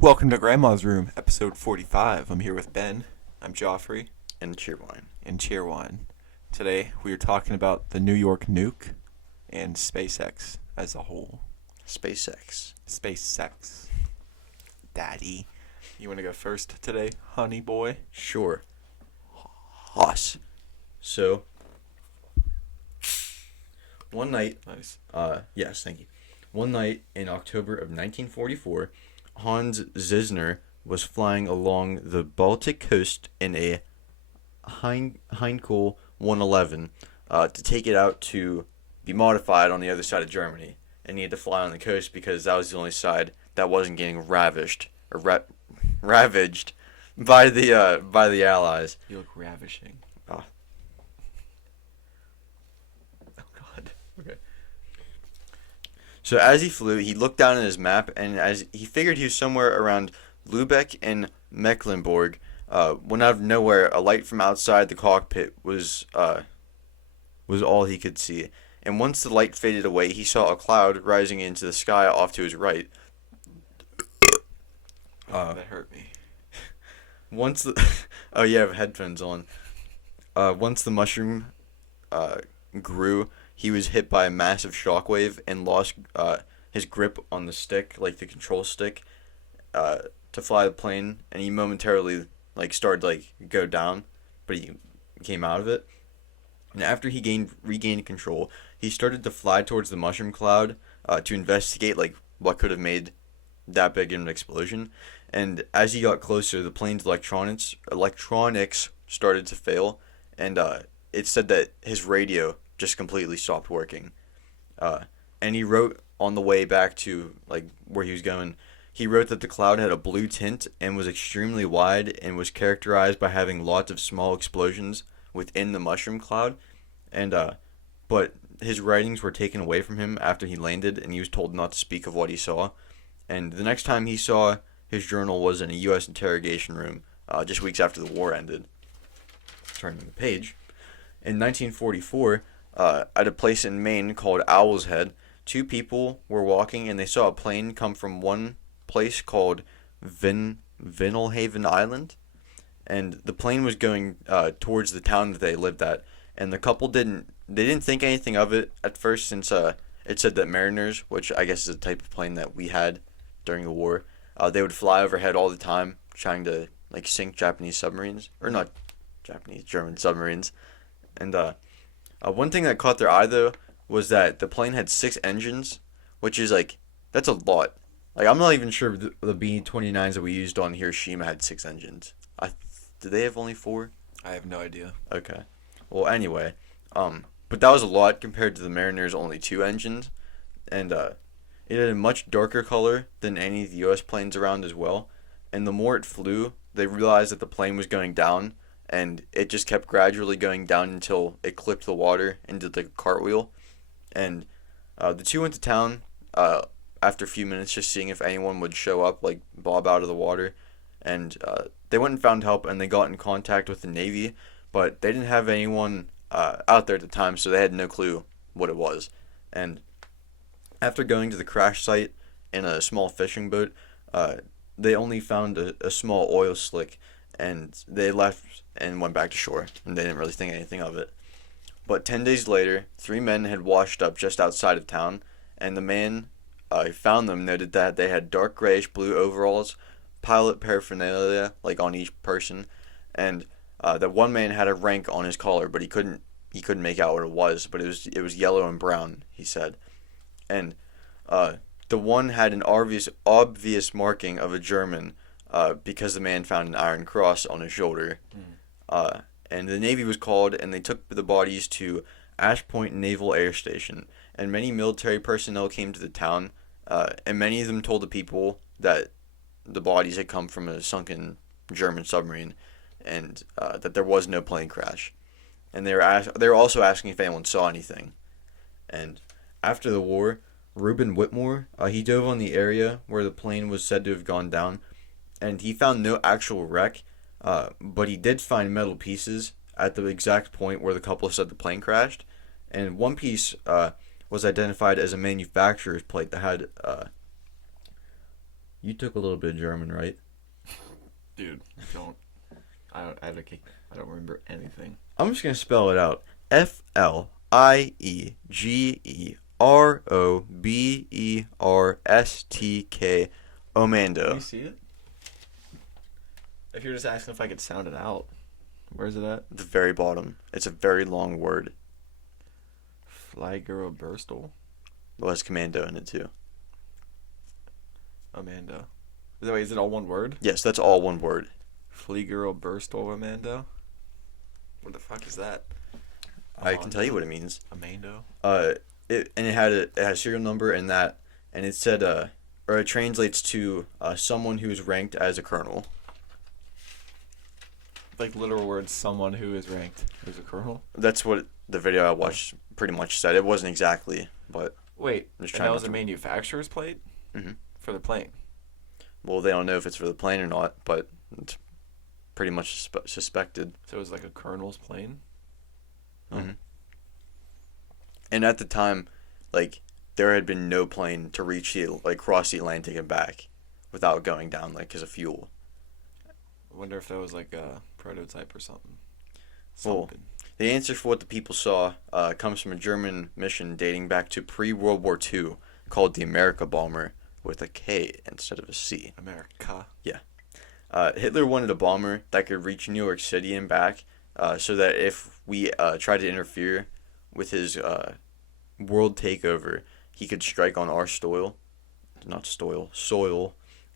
Welcome to Grandma's Room, episode 45. I'm here with Ben. I'm Joffrey. And Cheerwine. And Cheerwine. Today we are talking about the New York nuke and SpaceX as a whole. SpaceX. SpaceX. Daddy. You want to go first today, honey boy? Sure. Hoss. So, one night... Nice. Yes, thank you. One night in October of 1944, Hans Zisner was flying along the Baltic coast in a Heinkel 111 to take it out to be modified on the other side of Germany. And he had to fly on the coast because that was the only side that wasn't getting ravaged by the Allies. You look ravishing. Oh. Oh, God. Okay. So as he flew, he looked down at his map, and as he figured he was somewhere around Lubeck and Mecklenburg, when out of nowhere, a light from outside the cockpit was all he could see. And once the light faded away, he saw a cloud rising into the sky off to his right. That hurt me. Once the oh yeah, I have headphones on. Once the mushroom grew, he was hit by a massive shockwave and lost his grip on the stick, like the control stick, to fly the plane. And he momentarily started to go down, but he came out of it. And after he regained control, he started to fly towards the mushroom cloud to investigate what could have made that big of an explosion. And as he got closer, the plane's electronics started to fail, and it said that his radio just completely stopped working. And he wrote on the way back to where he was going, he wrote that the cloud had a blue tint and was extremely wide and was characterized by having lots of small explosions within the mushroom cloud. And but his writings were taken away from him after he landed, and he was told not to speak of what he saw. And the next time he saw his journal was in a U.S. interrogation room, just weeks after the war ended. Turning the page. In 1944, at a place in Maine called Owl's Head, two people were walking and they saw a plane come from one place called Vinalhaven Island. And the plane was going towards the town that they lived at. And the couple didn't think anything of it at first, since it said that mariners, which I guess is a type of plane that we had during the war, they would fly overhead all the time trying to sink Japanese submarines, or not Japanese, German submarines. And one thing that caught their eye though was that the plane had 6 engines, which is that's a lot. I'm not even sure if the B-29s that we used on Hiroshima had 6 engines. Did they have only 4? I have no idea. Okay. Well, anyway, but that was a lot compared to the Mariner's only 2 engines, and it had a much darker color than any of the U.S. planes around as well. And the more it flew, they realized that the plane was going down, and it just kept gradually going down until it clipped the water and did a cartwheel. And the two went to town after a few minutes, just seeing if anyone would show up, bob out of the water. And they went and found help, and they got in contact with the Navy, but they didn't have anyone out there at the time, so they had no clue what it was. And after going to the crash site in a small fishing boat, they only found a small oil slick, and they left and went back to shore, and they didn't really think anything of it. But 10 days later, 3 men had washed up just outside of town, and the man who found them noted that they had dark grayish blue overalls, pilot paraphernalia on each person, and that one man had a rank on his collar, but he couldn't make out what it was, but it was yellow and brown, he said. And the one had an obvious marking of a German, because the man found an iron cross on his shoulder. And the Navy was called, and they took the bodies to Ash Point Naval Air Station. And many military personnel came to the town, and many of them told the people that the bodies had come from a sunken German submarine, and that there was no plane crash. And they were also asking if anyone saw anything. And after the war, Reuben Whitmore, he dove on the area where the plane was said to have gone down, and he found no actual wreck, but he did find metal pieces at the exact point where the couple said the plane crashed. And one piece was identified as a manufacturer's plate that had You took a little bit of German, right? Dude, don't. I don't remember anything. I'm just gonna spell it out. Fliegeroberstk. Can you Omando. see it? If you're just asking if I could sound it out, where's it at? The very bottom. It's a very long word. Fliegeroberstel. Well, has commando in it too. Amanda. Is it all one word? Yes, that's all one word. Fliegeroberstel Amanda? What the fuck is that? I can tell you what it means. Amando? It had a serial number and that, and it said or it translates to someone who is ranked as a colonel. Like literal words, someone who is ranked as a colonel? That's what the video I watched pretty much said. It wasn't exactly, but Wait, I'm just and trying that was not a to- manufacturer's plate? Mhm. For the plane? well, they don't know if it's for the plane or not, but it's pretty much suspected. So it was like a colonel's plane? Mhm. And at the time, like there had been no plane to reach cross the Atlantic and back without going down because of fuel. I wonder if that was like a prototype or something. Well, Something. the answer for what the people saw comes from a German mission dating back to pre-World War II called the America Bomber with a K instead of a C. America. Hitler wanted a bomber that could reach New York City and back so that if we tried to interfere with his world takeover, he could strike on our soil.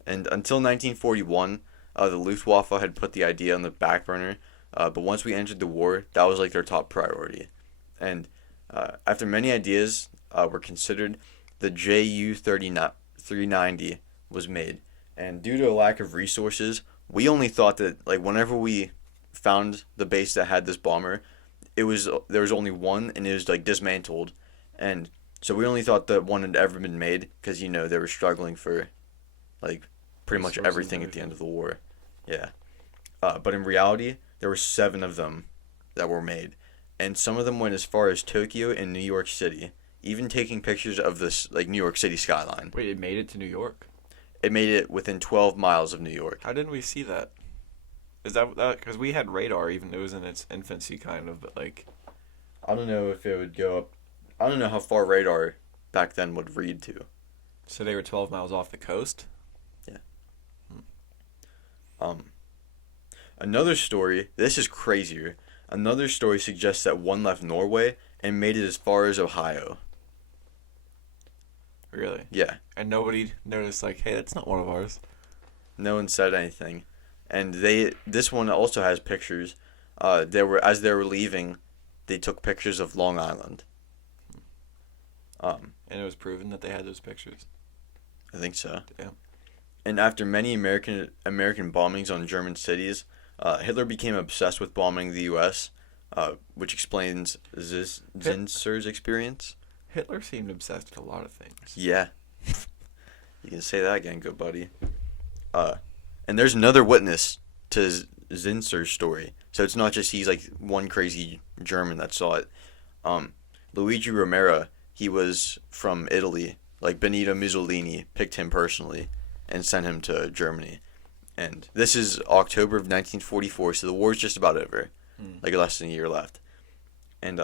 And until 1941, the Luftwaffe had put the idea on the back burner. But once we entered the war, that was like their top priority. And after many ideas were considered, the Ju 390 was made. And due to a lack of resources, we only thought that like whenever we found the base that had this bomber, there was only one and it was like dismantled. And so we only thought that one had ever been made because they were struggling for like pretty much Resources and everything at the end of the war. Yeah. But in reality, there were 7 of them that were made, and some of them went as far as Tokyo and New York City, even taking pictures of this like New York City skyline. Wait, it made it to New York? It made it within 12 miles of New York. How didn't we see that? Is that because we had radar, even though it was in its infancy, kind of, but like. I don't know if it would go up. I don't know how far radar back then would read to. So they were 12 miles off the coast? Another story, this is crazier. Another story suggests that one left Norway and made it as far as Ohio. Really? Yeah, And nobody noticed, like, hey, that's not one of ours. no one said anything. And this one also has pictures. As they were leaving, they took pictures of Long Island. And it was proven that they had those pictures. I think so. Damn. And after many American bombings on German cities, Hitler became obsessed with bombing the U.S., which explains Zinser's experience. Hitler seemed obsessed with a lot of things. Yeah. You can say that again, good buddy. And there's another witness to Zinser's story. So it's not just he's like one crazy German that saw it. Luigi Romero, he was from Italy. Like Benito Mussolini picked him personally and sent him to Germany. And this is October of 1944, so the war's just about over. Like less than a year left. And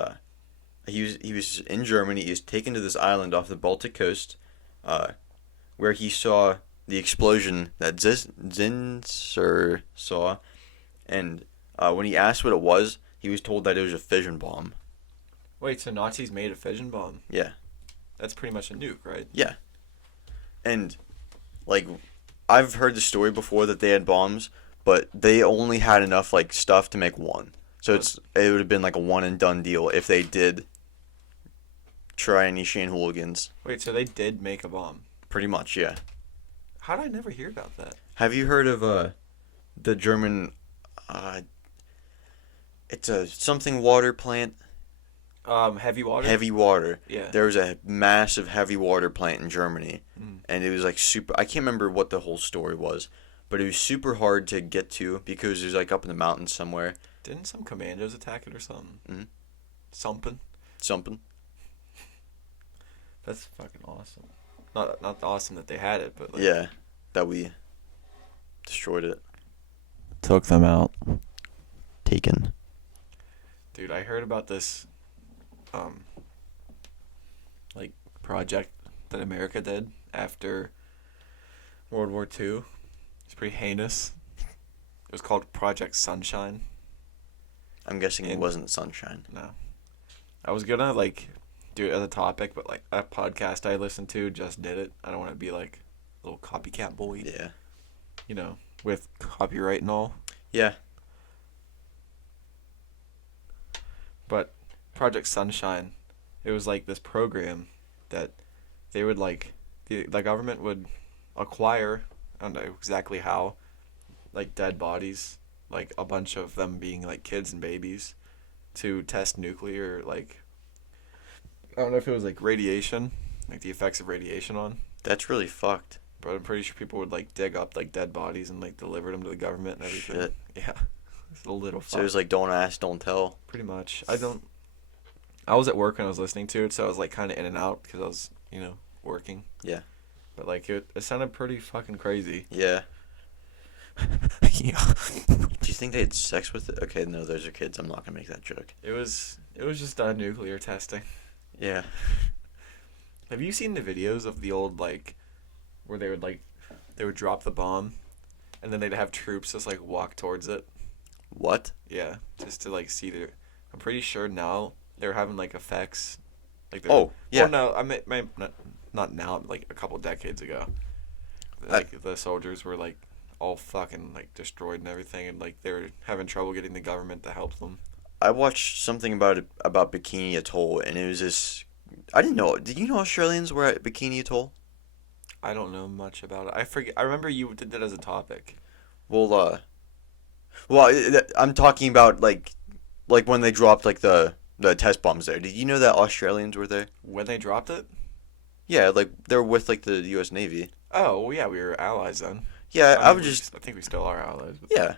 he was in Germany. He was taken to this island off the Baltic coast, where he saw the explosion that Zinser saw. And when he asked what it was, he was told that it was a fission bomb. Wait, so Nazis made a fission bomb? Yeah. That's pretty much a nuke, right? Yeah. And, like, I've heard the story before that they had bombs, but they only had enough, like, stuff to make one. So it would have been, like, a one-and-done deal if they did try any Shane hooligans. Wait, so they did make a bomb? Pretty much, yeah. How did I never hear about that? Have you heard of the German, it's a something water plant? Heavy water? Heavy water. Yeah. There was a massive heavy water plant in Germany, Mm. and it was like super. I can't remember what the whole story was, but it was super hard to get to because it was like up in the mountains somewhere. Didn't some commandos attack it or something? Mhm. Something? Something. That's fucking awesome. Not awesome that they had it, but like, Yeah. that we destroyed it. Took them out. Taken. Dude, I heard about this, um, like, project that America did after World War II. It's pretty heinous. It was called Project Sunshine. I'm guessing it And- wasn't Sunshine. No. I was gonna, like, do it as a topic, but, like, a podcast I listened to just did it. I don't want to be, like, a little copycat boy. Yeah. You know, with copyright and all. Yeah. But Project Sunshine, it was like this program that they would like the government would acquire, I don't know exactly how, like dead bodies, like a bunch of them being like kids and babies, to test nuclear, like, I don't know if it was like radiation, like the effects of radiation on, That's really fucked. but I'm pretty sure people would like dig up like dead bodies and like deliver them to the government and everything. Shit. Yeah. It's a little So it was like, don't ask, don't tell. pretty much. I was at work when I was listening to it, so I was like kind of in and out because I was, working. Yeah. But like it sounded pretty fucking crazy. Yeah. Yeah. Do you think they had sex with it? Okay, no, those are kids. I'm not gonna make that joke. It was just nuclear testing. Yeah. Have you seen the videos of the old like where they would drop the bomb and then they'd have troops just like walk towards it? What? Yeah, just to like see their. I'm pretty sure now they're having like effects. Like Oh, yeah. Well, no, I mean not now, like a couple decades ago. Like the soldiers were like all fucking like destroyed and everything, and like they were having trouble getting the government to help them. I watched something about Bikini Atoll, and it was this. I didn't know. Did you know Australians were at Bikini Atoll? I don't know much about it. I forget. I remember you did that as a topic. Well, I'm talking about like when they dropped like the test bombs there. Did you know that Australians were there? When they dropped it? Yeah, like they're with like the U.S. Navy. Oh, well, yeah, we were allies then. Yeah, I I mean, would just. I think we still are allies. But Yeah,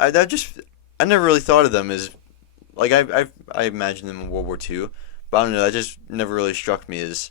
I never really thought of them as like I imagined them in World War II, but I don't know. That just never really struck me as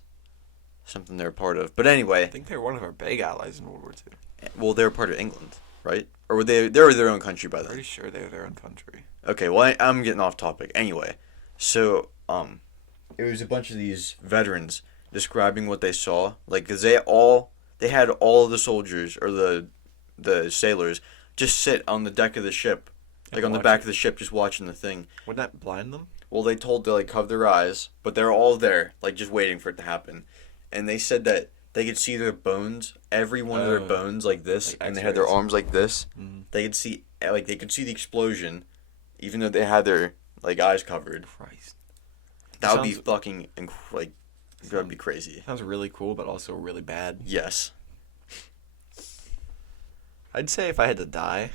something they're a part of. But I anyway, think they were one of our big allies in World War II. well, they were part of England, right? Or were they? They were their own country by then. Pretty sure they were their own country. Okay, well, I'm getting off topic. Anyway, so, it was a bunch of these veterans describing what they saw. Like, 'cause they had all of the soldiers, or the sailors, just sit on the deck of the ship. Like, And on the watch back it. of the ship, just watching the thing. Wouldn't that blind them? Well, they told to, like, cover their eyes, but they're all there, like, just waiting for it to happen. And they said that they could see their bones, every one of their Oh. bones like this, Like and they had their X-rays. arms like this. Mm. They could see the explosion, even though they had their like eyes covered. Christ. That would be Sounds- fucking like that would be crazy. Sounds really cool, but also really bad. Yes. I'd say if I had to die,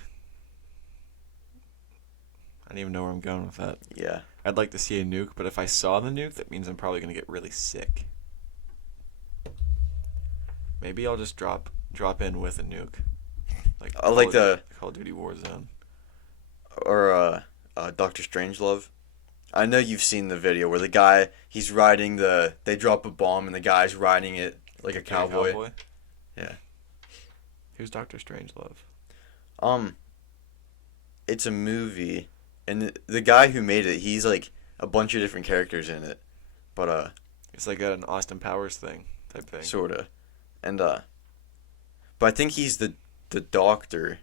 I don't even know where I'm going with that. Yeah. I'd like to see a nuke, but if I saw the nuke, that means I'm probably gonna get really sick. Maybe I'll just drop in with a nuke, like I like Call of Duty Warzone. or Doctor Strangelove. I know you've seen the video where the guy he's riding they drop a bomb and the guy's riding it like a cowboy. Yeah. Who's Doctor Strangelove? It's a movie, and the guy who made it, he's like a bunch of different characters in it, but It's like an Austin Powers thing type thing. sorta, and but I think he's the doctor.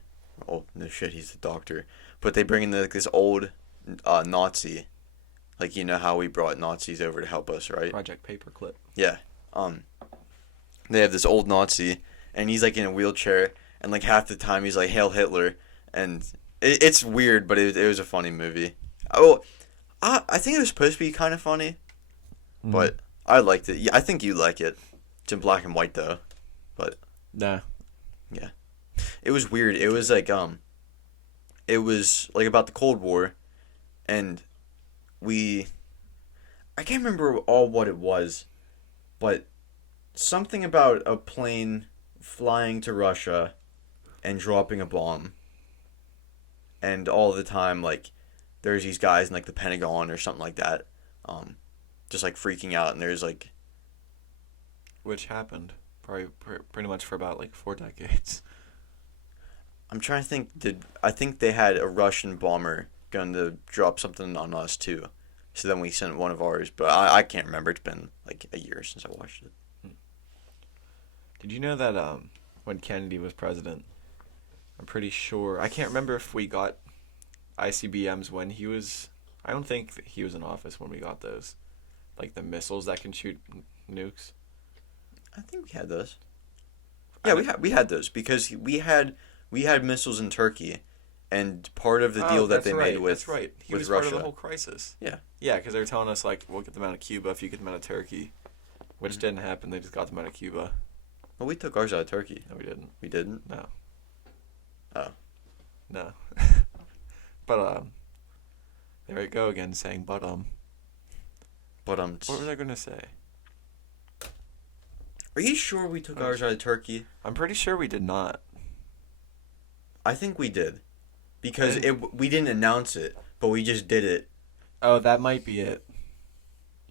Oh no shit, he's the doctor. But they bring in like this old Nazi, like you know how we brought Nazis over to help us, right? Project Paperclip. Yeah. They have this old Nazi, and he's like in a wheelchair, and like half the time he's like Hail Hitler, and it's weird, but it was a funny movie. Oh, I think it was supposed to be kind of funny, but I liked it. Yeah, I think you like it. It's in black and white though, but Nah. it was weird. It was like about the Cold War, and I can't remember all what it was, but something about a plane flying to Russia and dropping a bomb. And all the time, like, there's these guys in, like, the Pentagon or something like that, just, like, freaking out. And there's, like... Which happened? probably pretty much for about like 4 decades. I'm trying to think. I think they had a Russian bomber going to drop something on us too. So then we sent one of ours, but I can't remember. It's been like a year since I watched it. Did you know that when Kennedy was president, I'm pretty sure I can't remember if we got ICBMs when he was. I don't think that he was in office when we got those, like the missiles that can shoot nukes. I think we had those. Yeah, we had those because we had missiles in Turkey, and part of the deal that they made with that's right. He with was Russia. part of the whole crisis. Yeah. Yeah, because they were telling us like we'll get them out of Cuba if you get them out of Turkey, which didn't happen. They just got them out of Cuba. Well, we took ours out of Turkey. No, we didn't. We didn't? No. Oh. No. But there we go again saying but But what was I gonna say? Are you sure we took ours out of Turkey? I'm pretty sure we did not. I think we did, because we didn't announce it, but we just did it. Oh, that might be it.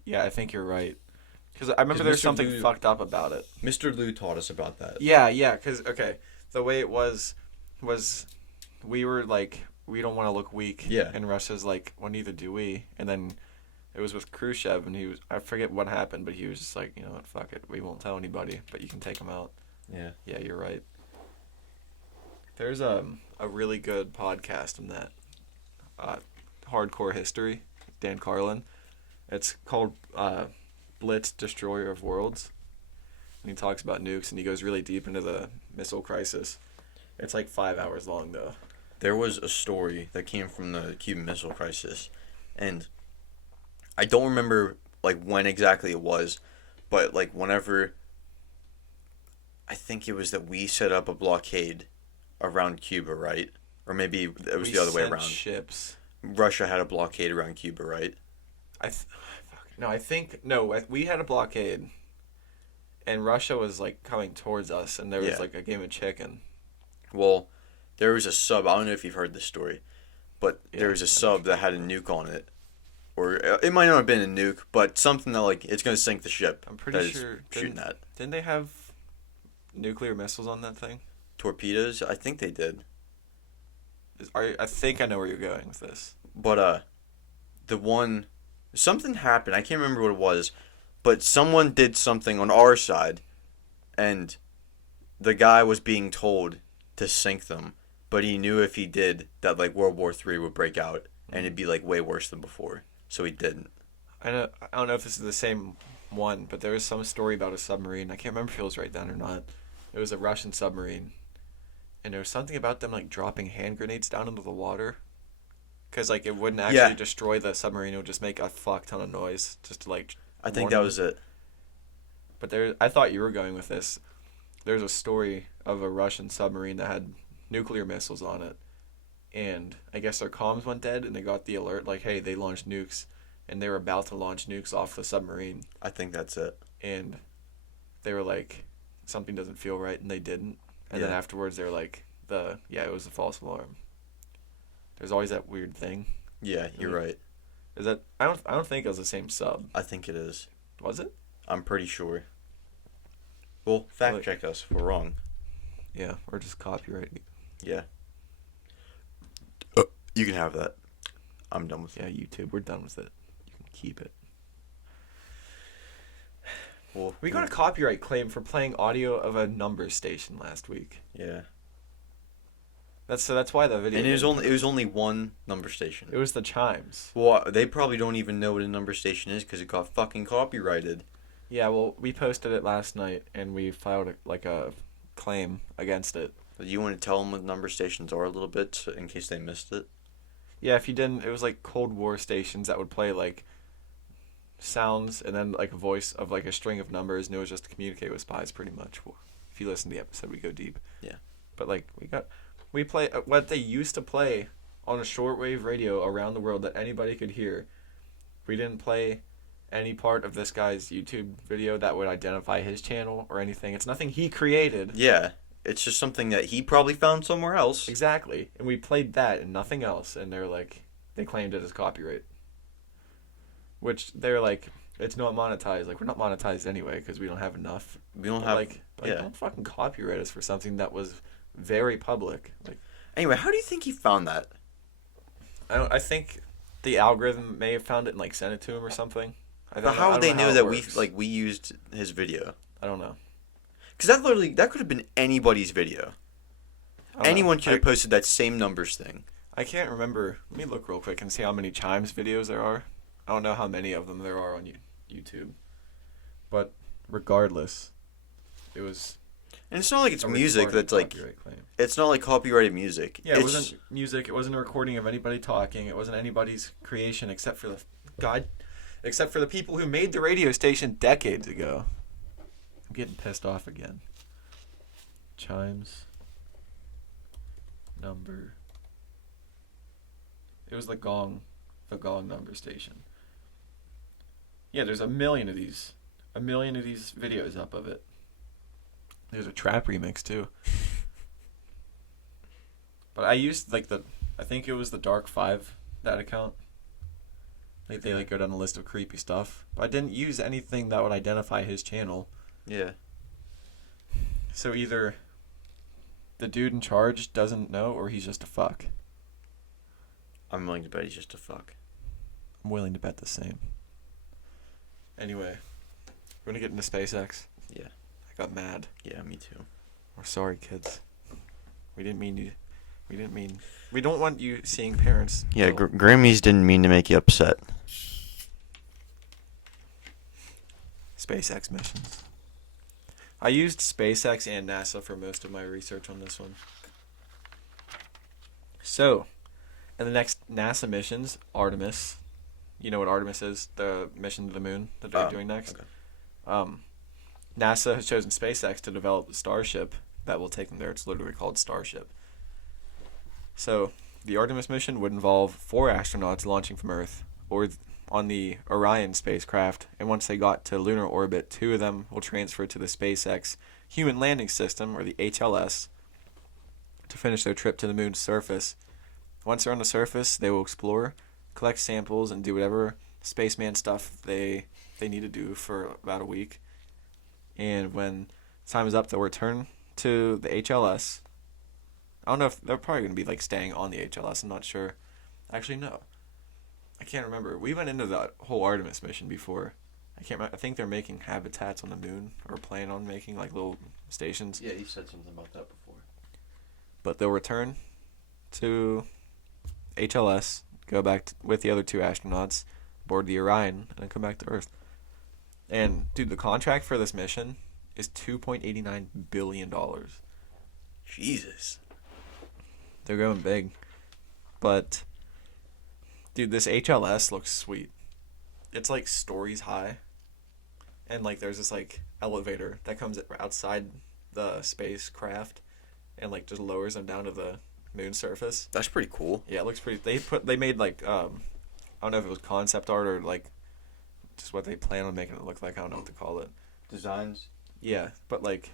Yeah, I think you're right. Because I remember there's something fucked up about it. Mr. Liu taught us about that. Yeah, because, okay, the way it was we were like, we don't want to look weak. Yeah. And Russia's like, well, neither do we. And then it was with Khrushchev, and I forget what happened, but he was just like, you know what, fuck it. We won't tell anybody, but you can take them out. Yeah. Yeah, you're right. There's a really good podcast on that. Hardcore History, Dan Carlin. It's called Blitz, Destroyer of Worlds. And he talks about nukes, and he goes really deep into the missile crisis. It's like 5 hours long, though. There was a story that came from the Cuban Missile Crisis, and I don't remember like when exactly it was, but like whenever, I think it was that we set up a blockade around Cuba, right? Or maybe it was the other way around. Ships. Russia had a blockade around Cuba, right? We had a blockade, and Russia was like coming towards us, and there was like a game of chicken. Well, there was a sub. I don't know if you've heard this story, but there was a sub that had a nuke on it, or it might not have been a nuke, but something that like it's gonna sink the ship. I'm pretty sure shooting that. Didn't they have nuclear missiles on that thing? Torpedoes? I think they did. I think I know where you're going with this. But something happened. I can't remember what it was, but someone did something on our side, and the guy was being told to sink them, but he knew if he did that like World War III would break out, and it'd be like way worse than before, so he didn't. I don't know if this is the same one, but there was some story about a submarine. I can't remember if it was right then or not. It was a Russian submarine, and there was something about them like dropping hand grenades down into the water, because like it wouldn't actually destroy the submarine. It would just make a fuck ton of noise, just to like. I think that was it. But I thought you were going with this. There's a story of a Russian submarine that had nuclear missiles on it, and I guess their comms went dead, and they got the alert like, hey, they launched nukes, and they were about to launch nukes off the submarine. I think that's it. And they were like, something doesn't feel right, and they didn't. And then afterwards, they were like, it was a false alarm. There's always that weird thing. Yeah, you're right. Is that I don't think it was the same sub. I think it is. Was it? I'm pretty sure. Well, fact check us if we're wrong. Yeah, or just copyright. Yeah. You can have that. I'm done with it. Yeah, YouTube, we're done with it. You can keep it. Well, we got a copyright claim for playing audio of a number station last week. Yeah. That's why the video. And it was only one number station. It was the chimes. Well, they probably don't even know what a number station is because it got fucking copyrighted. Yeah, well, we posted it last night and we filed a claim against it. Do you want to tell them what number stations are a little bit in case they missed it? Yeah, if you didn't, it was like Cold War stations that would play like sounds and then like a voice of like a string of numbers, and it was just to communicate with spies pretty much. If you listen to the episode, we go deep. Yeah. But like we play what they used to play on a shortwave radio around the world that anybody could hear. We didn't play any part of this guy's YouTube video that would identify his channel or anything. It's nothing he created. Yeah. It's just something that he probably found somewhere else. Exactly. And we played that and nothing else, and they claimed it as copyright. Which they're like, it's not monetized. Like, we're not monetized anyway because we don't have enough. We don't But, have. like, Yeah. don't fucking copyright us for something that was very public. Like, Anyway, how do you think he found that? I think the algorithm may have found it and like sent it to him or something. But how would they know it that works. we used his video? I don't know. Because that could have been anybody's video. I don't know. Anyone could have posted that same numbers thing. I can't remember. Let me look real quick and see how many Chimes videos there are. I don't know how many of them there are on YouTube. But regardless, it was. And it's not like it's a music retarded that's like. copyright claim. It's not like copyrighted music. Yeah, it wasn't music. It wasn't a recording of anybody talking. It wasn't anybody's creation except for except for the people who made the radio station decades ago. I'm getting pissed off again. Chimes number. It was the gong number station. Yeah, there's a million of these videos up of it. There's a trap remix too. But I used I think it was the Dark 5, that account. Like they like go down a list of creepy stuff. But I didn't use anything that would identify his channel. Yeah. So either the dude in charge doesn't know or he's just a fuck. I'm willing to bet he's just a fuck. I'm willing to bet the same. Anyway, we're gonna get into SpaceX. Yeah. I got mad. Yeah, me too. We're sorry, kids. We didn't mean. We don't want you seeing parents. Yeah, Grammys didn't mean to make you upset. SpaceX missions. I used SpaceX and NASA for most of my research on this one. So, in the next NASA missions, Artemis. You know what Artemis is? The mission to the moon that they're doing next. Okay. NASA has chosen SpaceX to develop the Starship that will take them there. It's literally called Starship. So, the Artemis mission would involve 4 astronauts launching from Earth or on the Orion spacecraft, and once they got to lunar orbit, 2 of them will transfer to the SpaceX Human Landing System, or the HLS, to finish their trip to the moon's surface. Once they're on the surface, they will explore, collect samples, and do whatever spaceman stuff they need to do for about a week. And when time is up, they'll return to the HLS. I don't know if they're probably going to be like staying on the HLS. I'm not sure. Actually, no. I can't remember. We went into the whole Artemis mission before. I can't remember. I think they're making habitats on the moon, or plan on making like little stations. Yeah, you said something about that before. But they'll return to HLS, go back with the other 2 astronauts, board the Orion, and then come back to Earth. And, dude, the contract for this mission is $2.89 billion. Jesus. They're going big. But, dude, this HLS looks sweet. It's, like, stories high. And, like, there's this, like, elevator that comes outside the spacecraft and, like, just lowers them down to the moon surface. That's pretty cool. Yeah, it looks pretty. They made, like, I don't know if it was concept art or, like, just what they plan on making it look like. I don't know what to call it. Designs? Yeah, but, like,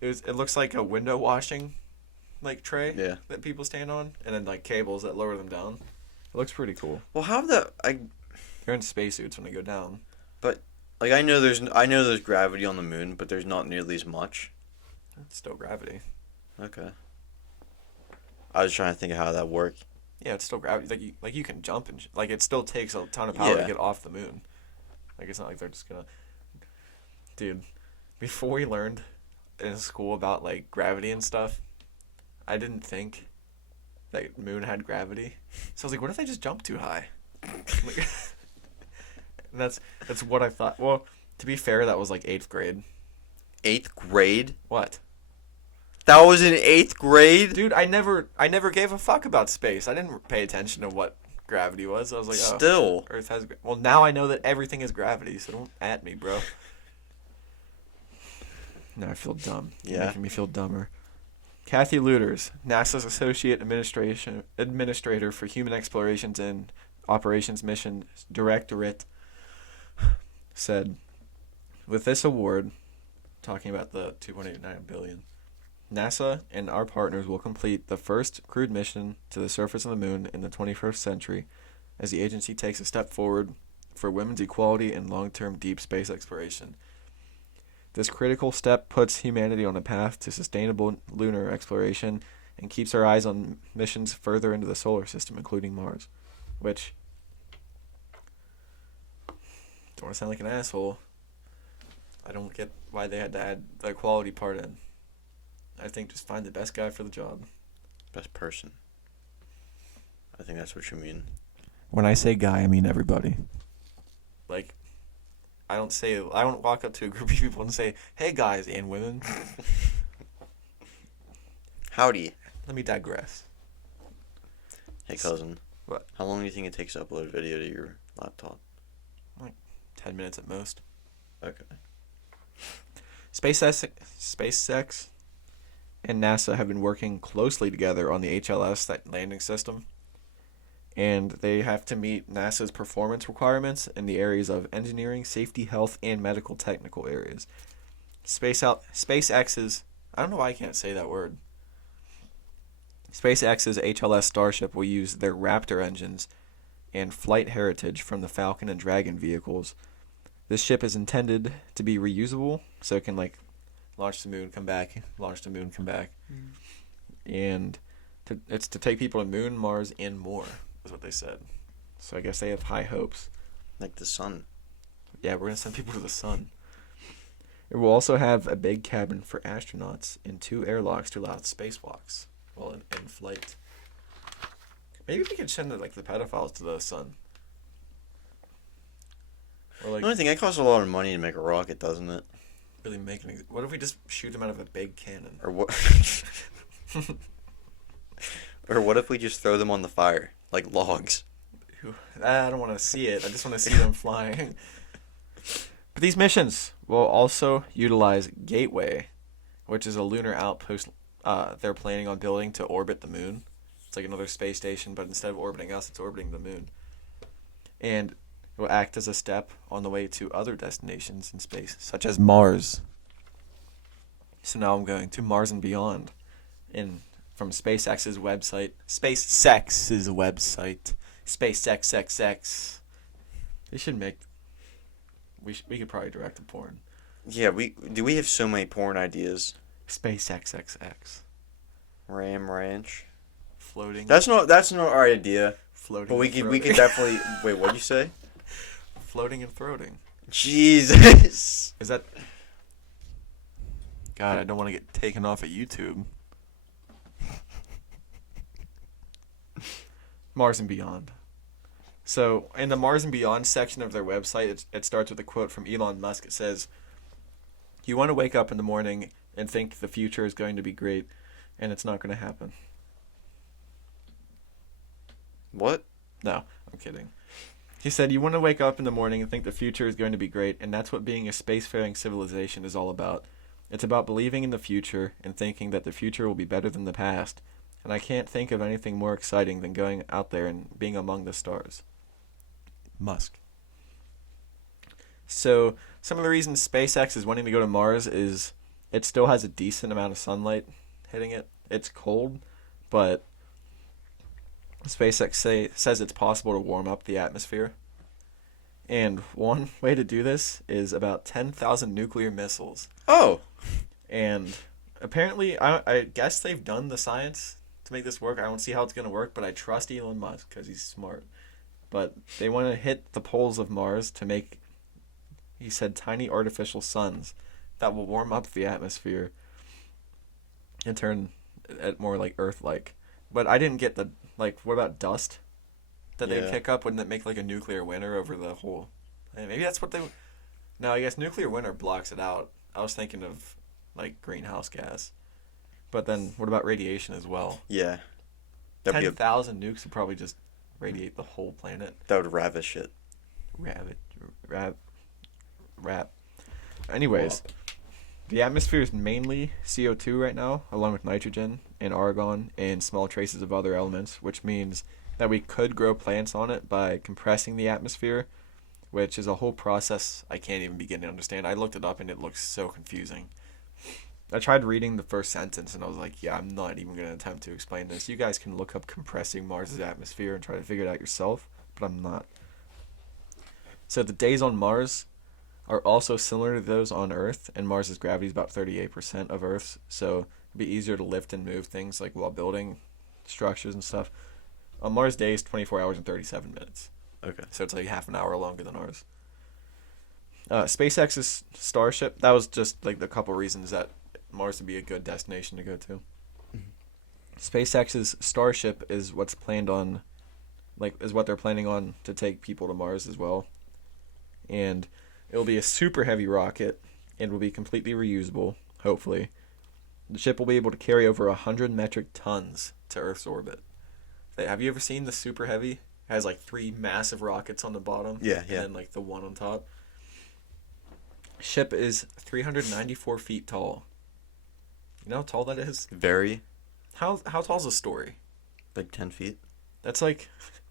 it looks like a window washing, like, tray that people stand on, and then, like, cables that lower them down. It looks pretty cool. Well, They're in spacesuits when they go down. But, like, I know there's gravity on the moon, but there's not nearly as much. It's still gravity. Okay. I was trying to think of how that worked. Yeah, it's still gravity. Like you can jump and like it still takes a ton of power to Yeah. get off the moon. Like it's not like they're just gonna. Dude, before we learned in school about like gravity and stuff, I didn't think that moon had gravity. So I was like, what if they just jump too high? Like, and that's what I thought. Well, to be fair, that was like 8th grade. 8th grade? What? That was in 8th grade? Dude, I never gave a fuck about space. I didn't pay attention to what gravity was. I was like, oh, Still. Earth has. Well, now I know that everything is gravity, so don't at me, bro. Now I feel dumb. You're Yeah. making me feel dumber. Kathy Luters, NASA's Associate Administrator for Human Explorations and Operations Mission Directorate, said, with this award, talking about the $2.89 billion, NASA and our partners will complete the first crewed mission to the surface of the moon in the 21st century as the agency takes a step forward for women's equality and long-term deep space exploration. This critical step puts humanity on a path to sustainable lunar exploration and keeps our eyes on missions further into the solar system, including Mars. Which, don't want to sound like an asshole, I don't get why they had to add the equality part in. I think just find the best guy for the job. Best person. I think that's what you mean. When I say guy, I mean everybody. Like, I don't walk up to a group of people and say, "Hey guys and women." Howdy. Let me digress. Hey cousin. What? How long do you think it takes to upload a video to your laptop? Like 10 minutes at most. Okay. SpaceX and NASA have been working closely together on the HLS, that landing system. And they have to meet NASA's performance requirements in the areas of engineering, safety, health, and medical technical areas. SpaceX's, I don't know why I can't say that word. SpaceX's HLS Starship will use their Raptor engines and flight heritage from the Falcon and Dragon vehicles. This ship is intended to be reusable, so it can launch the moon, come back, launch the moon, come back. And it's to take people to moon, Mars, and more, is what they said. So I guess they have high hopes. Like the sun. Yeah, we're going to send people to the sun. It will also have a big cabin for astronauts and 2 airlocks to allow spacewalks while in flight. Maybe we could send the pedophiles to the sun. Or The only thing, that costs a lot of money to make a rocket, doesn't it? really what if we just shoot them out of a big cannon? Or what? Or what if we just throw them on the fire, like logs? I don't want to see it. I just want to see them flying. But these missions will also utilize Gateway, which is a lunar outpost they're planning on building to orbit the moon. It's like another space station, but instead of orbiting us, it's orbiting the moon. And it will act as a step on the way to other destinations in space, such as Mars. So now I'm going to Mars and beyond. From SpaceX's website. SpaceXXX. They should make... We could probably direct a porn. Yeah, we have so many porn ideas. SpaceXXX. Ram Ranch. Floating. That's not our idea. Floating. But we could definitely. Wait, what'd you say? Floating and throating. Jesus. Is that? God, I don't want to get taken off of YouTube. Mars and Beyond. So, in the Mars and Beyond section of their website, it starts with a quote from Elon Musk. It says, "You want to wake up in the morning and think the future is going to be great, and it's not going to happen." What? No, I'm kidding. He said, "You want to wake up in the morning and think the future is going to be great, and that's what being a spacefaring civilization is all about. It's about believing in the future and thinking that the future will be better than the past. And I can't think of anything more exciting than going out there and being among the stars." Musk. So, some of the reasons SpaceX is wanting to go to Mars is it still has a decent amount of sunlight hitting it. It's cold, but SpaceX says it's possible to warm up the atmosphere. And one way to do this is about 10,000 nuclear missiles. Oh. And apparently, I guess they've done the science to make this work. I don't see how it's going to work, but I trust Elon Musk because he's smart. But they want to hit the poles of Mars to make, he said, tiny artificial suns that will warm up the atmosphere and turn it more like Earth-like. But I didn't get what about dust that they kick up? Wouldn't it make like a nuclear winter over the whole? Maybe that's what they... No, I guess nuclear winter blocks it out. I was thinking of like greenhouse gas. But then what about radiation as well? Yeah. 10,000 nukes would probably just radiate the whole planet. That would ravish it. Rap. Anyways, the atmosphere is mainly CO2 right now, along with nitrogen and argon and small traces of other elements, which means that we could grow plants on it by compressing the atmosphere, which is a whole process I can't even begin to understand. I looked it up and it looks so confusing. I tried reading the first sentence and I was like, yeah, I'm not even going to attempt to explain this. You guys can look up compressing Mars's atmosphere and try to figure it out yourself, but I'm not. So the days on Mars are also similar to those on Earth, and Mars's gravity is about 38% of Earth's, so it'd be easier to lift and move things like while building structures and stuff. On Mars, day is 24 hours and 37 minutes. Okay. So it's like half an hour longer than ours. SpaceX's Starship, that was just like the couple reasons that Mars would be a good destination to go to. SpaceX's Starship is what's planned on, is what they're planning on to take people to Mars as well. And it'll be a super heavy rocket and will be completely reusable, hopefully. The ship will be able to carry over 100 metric tons to Earth's orbit. Have you ever seen the super heavy? It has like 3 massive rockets on the bottom. Yeah. And then like the one on top. Ship is 394 feet tall. You know how tall that is? Very. How tall is a story? Like 10 feet? That's like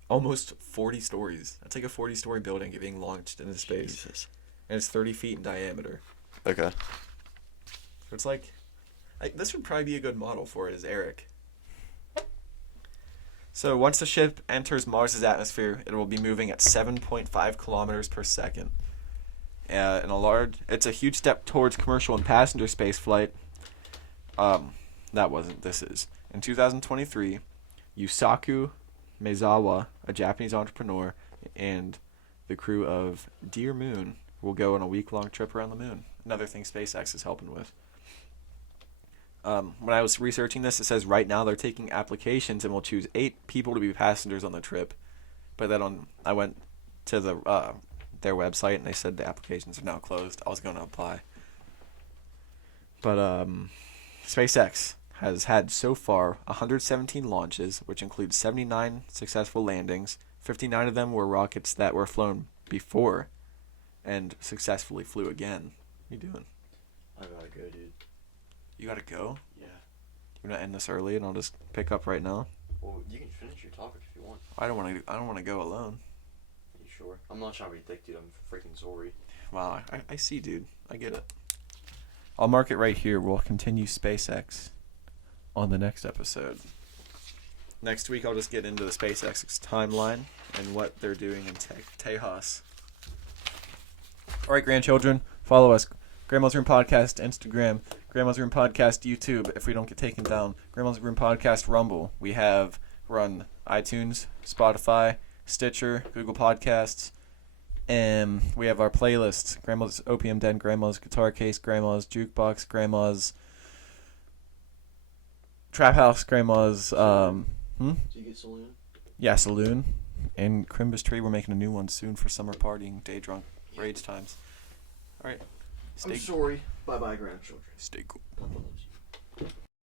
almost 40 stories. That's like a 40-story building being launched into space. Jesus. And it's 30 feet in diameter. Okay. So it's like this would probably be a good model for it, is Eric. So once the ship enters Mars's atmosphere, it will be moving at 7.5 kilometers per second. It's a huge step towards commercial and passenger space flight. This is. In 2023, Yusaku Maezawa, a Japanese entrepreneur, and the crew of Dear Moon will go on a week-long trip around the moon. Another thing SpaceX is helping with. When I was researching this, it says right now they're taking applications and will choose 8 people to be passengers on the trip. But then I went to their website and they said the applications are now closed. I was going to apply. But SpaceX has had so far 117 launches, which includes 79 successful landings. 59 of them were rockets that were flown before and successfully flew again. What are you doing? I gotta go, dude. You gotta go? Yeah. You wanna end this early and I'll just pick up right now? Well, you can finish your topic if you want. I don't want to go alone. You sure? I'm not trying to be a dick, dude. I'm freaking sorry. Wow, I see, dude. I get it. I'll mark it right here. We'll continue SpaceX on the next episode. Next week, I'll just get into the SpaceX timeline and what they're doing in Tejas. All right, grandchildren, follow us. Grandma's Room Podcast, Instagram. Grandma's Room Podcast, YouTube, if we don't get taken down. Grandma's Room Podcast, Rumble. We're on iTunes, Spotify, Stitcher, Google Podcasts. And we have our playlists. Grandma's Opium Den, Grandma's Guitar Case, Grandma's Jukebox, Grandma's Trap House, Grandma's... Did you get Saloon? Yeah, Saloon. And Crimbus Tree, we're making a new one soon for summer partying, day drunk, rage times. All right. I'm sorry. Bye-bye, grandchildren. Stay cool.